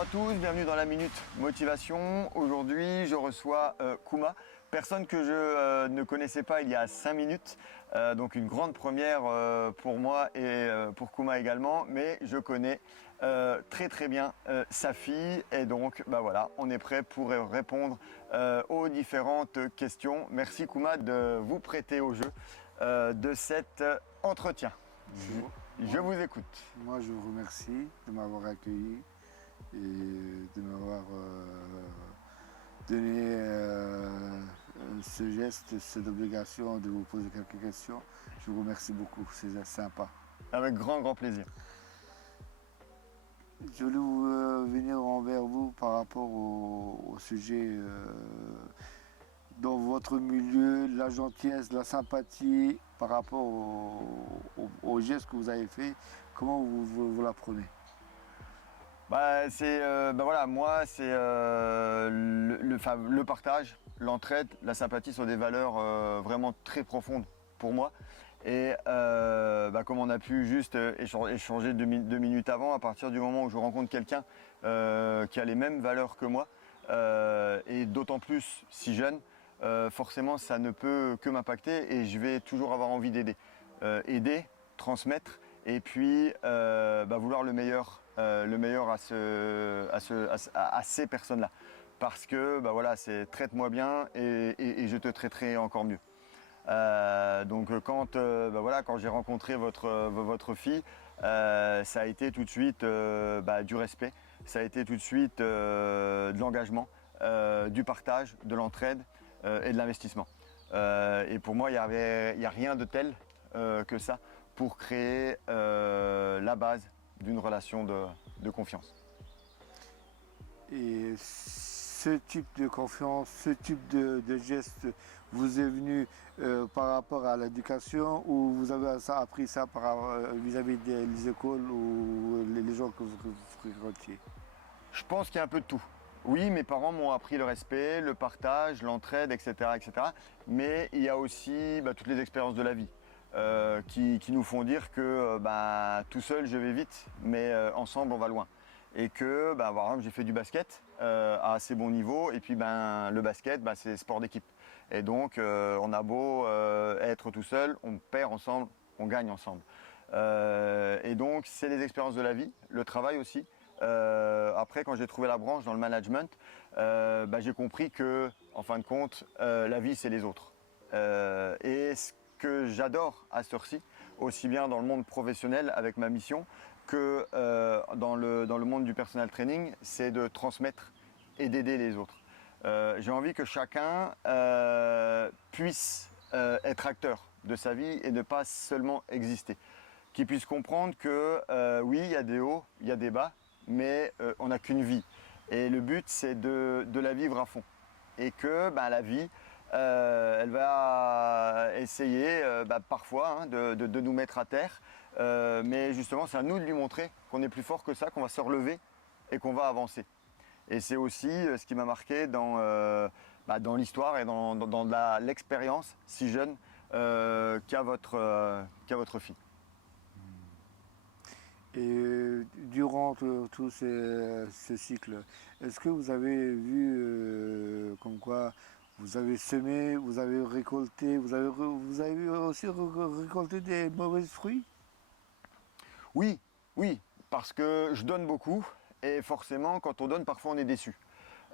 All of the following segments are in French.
Bonjour à tous, bienvenue dans la Minute Motivation. Aujourd'hui, je reçois Kouma, personne que je ne connaissais pas il y a 5 minutes. Donc une grande première pour moi et pour Kouma également. Mais je connais très bien sa fille. Et donc, voilà, on est prêt pour répondre aux différentes questions. Merci Kouma de vous prêter au jeu de cet entretien. Bonjour. Je vous écoute. Moi, je vous remercie de m'avoir accueilli et de m'avoir donné ce geste, cette obligation de vous poser quelques questions. Je vous remercie beaucoup, c'est sympa. Avec grand plaisir. Je voulais venir envers vous par rapport au sujet dans votre milieu, la gentillesse, la sympathie par rapport au geste que vous avez fait. Comment vous la prenez? Moi c'est le partage, l'entraide, la sympathie sont des valeurs vraiment très profondes pour moi. Et comme on a pu juste échanger deux minutes avant, à partir du moment où je rencontre quelqu'un qui a les mêmes valeurs que moi, et d'autant plus si jeune, forcément ça ne peut que m'impacter et je vais toujours avoir envie d'aider. Aider, transmettre et puis vouloir le meilleur à ces personnes-là. Parce que c'est traite-moi bien et je te traiterai encore mieux. Quand j'ai rencontré votre fille, ça a été tout de suite du respect, ça a été tout de suite de l'engagement, du partage, de l'entraide et de l'investissement. Et pour moi, il n'y a rien de tel que ça pour créer la base d'une relation de confiance. Et ce type de confiance, ce type de geste vous est venu par rapport à l'éducation ou vous avez appris ça vis-à-vis des écoles ou les gens que vous fréquentiez? Je pense qu'il y a un peu de tout. Oui, mes parents m'ont appris le respect, le partage, l'entraide, etc., etc. Mais il y a aussi toutes les expériences de la vie qui nous font dire que tout seul je vais vite, mais ensemble on va loin. Et que par exemple j'ai fait du basket à assez bon niveau et puis le basket c'est sport d'équipe. Et donc on a beau être tout seul, on perd ensemble, on gagne ensemble. Et donc c'est les expériences de la vie, le travail aussi. Après quand j'ai trouvé la branche dans le management, j'ai compris que en fin de compte la vie c'est les autres. Et ce que j'adore à cette heure-ci, aussi bien dans le monde professionnel avec ma mission que dans le monde du personal training, c'est de transmettre et d'aider les autres. J'ai envie que chacun puisse être acteur de sa vie et ne pas seulement exister. Qu'il puisse comprendre que oui, il y a des hauts, il y a des bas, mais on n'a qu'une vie. Et le but, c'est de la vivre à fond. Et que la vie, elle va essayer parfois de nous mettre à terre. Mais justement, c'est à nous de lui montrer qu'on est plus fort que ça, qu'on va se relever et qu'on va avancer. Et c'est aussi ce qui m'a marqué dans l'histoire et dans l'expérience si jeune qu'a votre fille. Et durant tout ce cycle, est-ce que vous avez vu comme quoi vous avez semé, vous avez récolté, vous avez aussi récolté des mauvais fruits? Oui, parce que je donne beaucoup et forcément quand on donne, parfois on est déçu.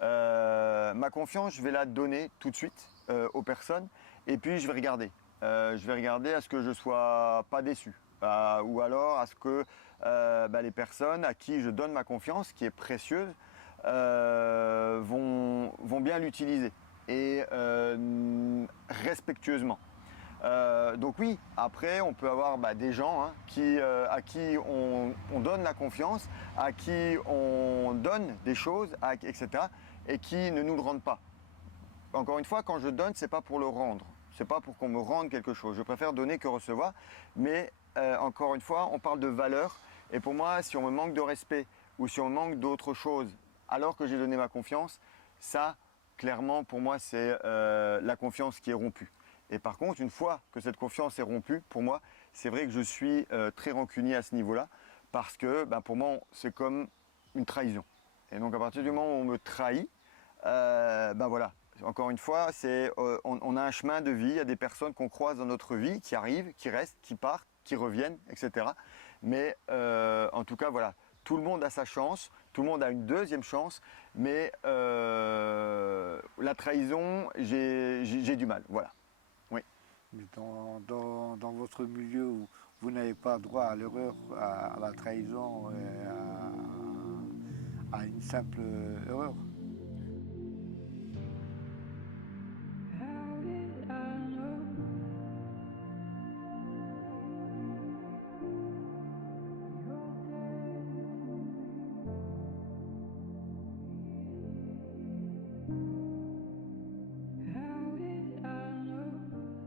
Ma confiance, je vais la donner tout de suite aux personnes et puis je vais regarder. Je vais regarder à ce que je ne sois pas déçu. Ou alors à ce que les personnes à qui je donne ma confiance, qui est précieuse, vont bien l'utiliser et respectueusement. Donc oui, après on peut avoir des gens à qui on donne la confiance, à qui on donne des choses, etc. et qui ne nous le rendent pas. Encore une fois, quand je donne, c'est pas pour le rendre, c'est pas pour qu'on me rende quelque chose. Je préfère donner que recevoir, mais encore une fois, on parle de valeur. Et pour moi, si on me manque de respect ou si on me manque d'autre chose alors que j'ai donné ma confiance, ça, clairement, pour moi, c'est la confiance qui est rompue. Et par contre, une fois que cette confiance est rompue, pour moi, c'est vrai que je suis très rancunier à ce niveau-là parce que pour moi, c'est comme une trahison. Et donc à partir du moment où on me trahit, ben voilà, encore une fois, on a un chemin de vie, il y a des personnes qu'on croise dans notre vie, qui arrivent, qui restent, qui partent, qui reviennent, etc. Mais en tout cas, voilà, tout le monde a sa chance, tout le monde a une deuxième chance, mais la trahison, j'ai du mal, voilà. Oui. Mais dans votre milieu où vous n'avez pas droit à l'erreur, à la trahison, à une simple erreur.